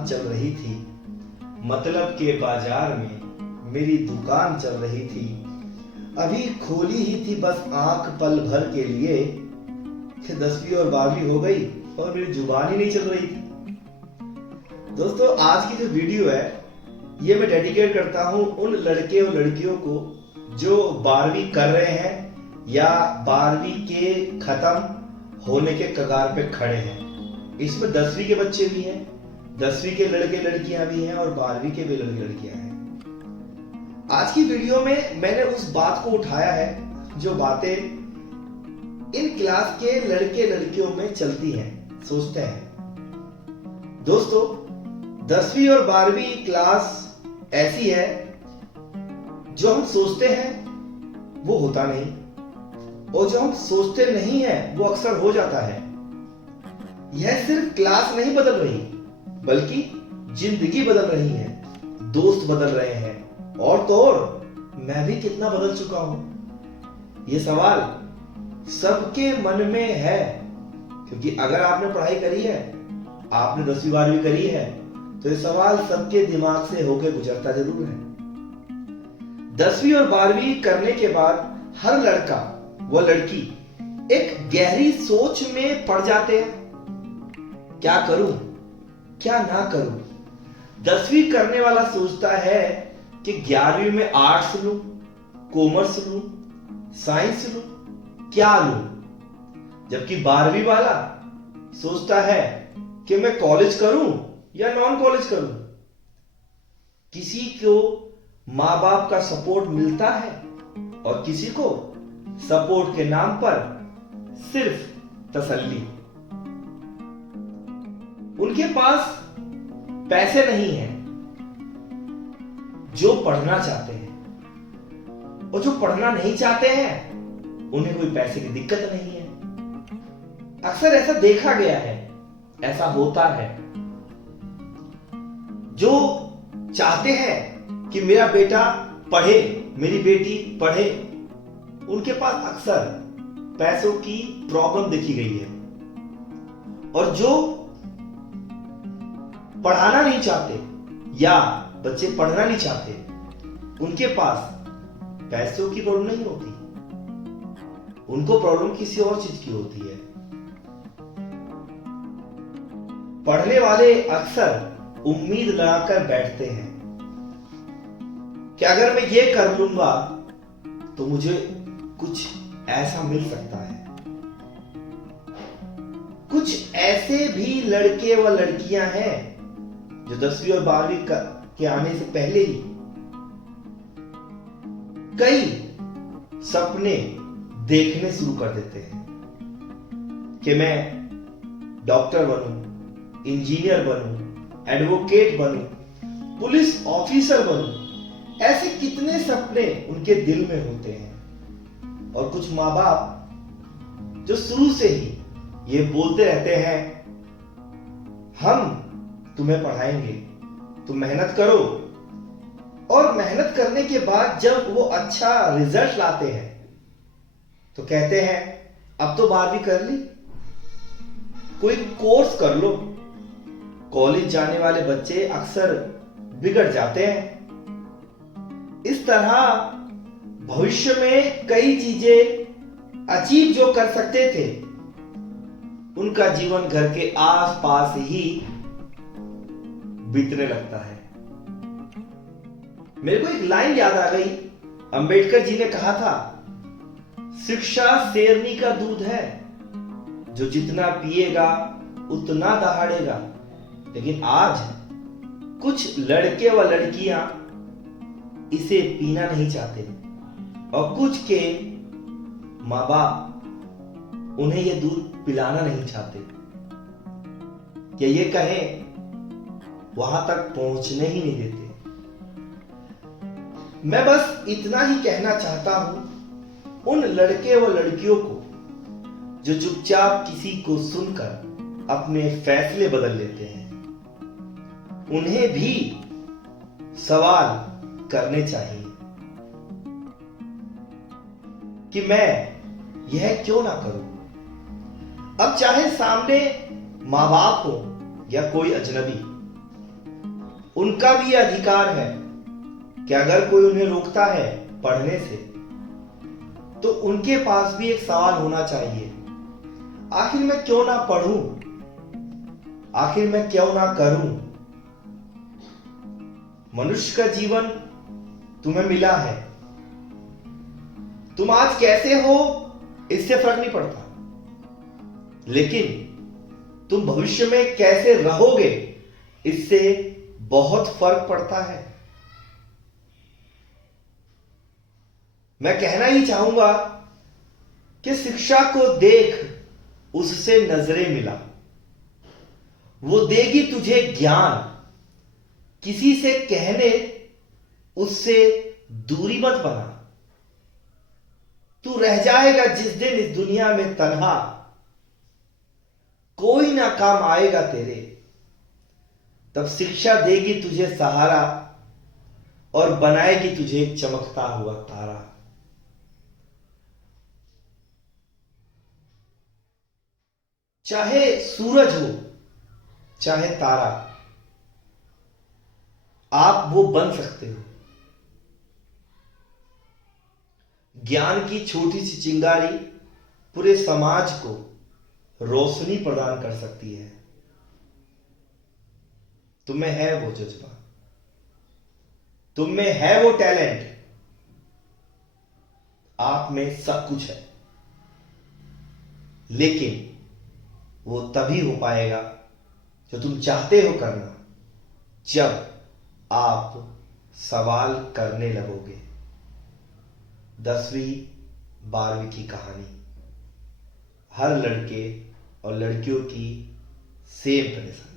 दुकान चल रही थी, मतलब के बाजार में मेरी दुकान चल रही थी। अभी खोली ही थी बस आंख पल भर के लिए कि 10वीं और 12वीं हो गई और मेरी जुबान ही नहीं चल रही थी। दोस्तों, आज की जो वीडियो है ये मैं डेडिकेट करता हूं उन लड़के और लड़कियों को जो 12वीं कर रहे हैं या 12वीं के खत्म होने के कगार पे खड़े हैं। इसमें 10वीं के बच्चे भी हैं, 10वीं के लड़के लड़कियां भी हैं और 12वीं के भी लड़के लड़कियां हैं। आज की वीडियो में मैंने उस बात को उठाया है जो बातें इन क्लास के लड़के लड़कियों में चलती हैं, सोचते हैं। दोस्तों, 10वीं और 12वीं क्लास ऐसी है जो हम सोचते हैं वो होता नहीं, और जो हम सोचते नहीं है वो अक्सर हो जाता है। यह सिर्फ क्लास नहीं बदल रही बल्कि जिंदगी बदल रही है, दोस्त बदल रहे हैं, और तो और मैं भी कितना बदल चुका हूं। ये सवाल सबके मन में है, क्योंकि अगर आपने पढ़ाई करी है, आपने 10वीं 12वीं करी है, तो ये सवाल सबके दिमाग से होकर गुजरता जरूर है। 10वीं और 12वीं करने के बाद हर लड़का व लड़की एक गहरी सोच में पड़ जाते हैं। क्या करूं, क्या ना करूं। 10वीं करने वाला सोचता है कि 11वीं में आर्ट्स लूं, कॉमर्स लूं, साइंस लूं, क्या लूं। जबकि 12वीं वाला सोचता है कि मैं कॉलेज करूं या नॉन कॉलेज करूं। किसी को मां बाप का सपोर्ट मिलता है और किसी को सपोर्ट के नाम पर सिर्फ तसल्ली। उनके पास पैसे नहीं हैं जो पढ़ना चाहते हैं, और जो पढ़ना नहीं चाहते हैं उन्हें कोई पैसे की दिक्कत नहीं है। अक्सर ऐसा देखा गया है, ऐसा होता है। जो चाहते हैं कि मेरा बेटा पढ़े, मेरी बेटी पढ़े, उनके पास अक्सर पैसों की प्रॉब्लम देखी गई है। और जो पढ़ाना नहीं चाहते या बच्चे पढ़ना नहीं चाहते, उनके पास पैसों की प्रॉब्लम नहीं होती, उनको प्रॉब्लम किसी और चीज की होती है। पढ़ने वाले अक्सर उम्मीद लगाकर बैठते हैं कि अगर मैं ये कर लूंगा तो मुझे कुछ ऐसा मिल सकता है। कुछ ऐसे भी लड़के व लड़कियां हैं जो 10वीं और 12वीं के आने से पहले ही कई सपने देखने शुरू कर देते हैं कि मैं डॉक्टर बनूं, इंजीनियर बनूं, एडवोकेट बनूं, पुलिस ऑफिसर बनूं। ऐसे कितने सपने उनके दिल में होते हैं। और कुछ माँ बाप जो शुरू से ही ये बोलते रहते हैं, हम तुम्हें पढ़ाएंगे, तुम मेहनत करो। और मेहनत करने के बाद जब वो अच्छा रिजल्ट लाते हैं तो कहते हैं अब तो 12वीं कर ली, कोई कोर्स कर लो। कॉलेज जाने वाले बच्चे अक्सर बिगड़ जाते हैं। इस तरह भविष्य में कई चीजें अचीव जो कर सकते थे, उनका जीवन घर के आसपास ही बीतने लगता है। मेरे को एक लाइन याद आ गई। अंबेडकर जी ने कहा था, शिक्षा शेरनी का दूध है, जो जितना पिएगा उतना दहाड़ेगा। लेकिन आज कुछ लड़के व लड़कियां इसे पीना नहीं चाहते, और कुछ के माँ बाप उन्हें यह दूध पिलाना नहीं चाहते, या ये कहें वहां तक पहुंचने ही नहीं देते। मैं बस इतना ही कहना चाहता हूं उन लड़के व लड़कियों को जो चुपचाप किसी को सुनकर अपने फैसले बदल लेते हैं। उन्हें भी सवाल करने चाहिए कि मैं यह क्यों ना करूं। अब चाहे सामने माँ बाप हो या कोई अजनबी, उनका भी अधिकार है कि अगर कोई उन्हें रोकता है पढ़ने से, तो उनके पास भी एक सवाल होना चाहिए, आखिर मैं क्यों ना पढ़ूं, आखिर मैं क्यों ना करूं। मनुष्य का जीवन तुम्हें मिला है, तुम आज कैसे हो इससे फर्क नहीं पड़ता, लेकिन तुम भविष्य में कैसे रहोगे इससे बहुत फर्क पड़ता है। मैं कहना ही चाहूंगा कि शिक्षा को देख उससे नजरें मिला, वो देगी तुझे ज्ञान, किसी से कहने उससे दूरी मत बना। तू रह जाएगा जिस दिन इस दुनिया में तन्हा, कोई ना काम आएगा तेरे, तब शिक्षा देगी तुझे सहारा और बनाएगी तुझे एक चमकता हुआ तारा। चाहे सूरज हो चाहे तारा, आप वो बन सकते हो। ज्ञान की छोटी सी चिंगारी पूरे समाज को रोशनी प्रदान कर सकती है। तुम में है वो जज्बा, तुम में है वो टैलेंट, आप में सब कुछ है, लेकिन वो तभी हो पाएगा जो तुम चाहते हो करना, जब आप सवाल करने लगोगे। 10वीं 12वीं की कहानी हर लड़के और लड़कियों की सेम परेशानी।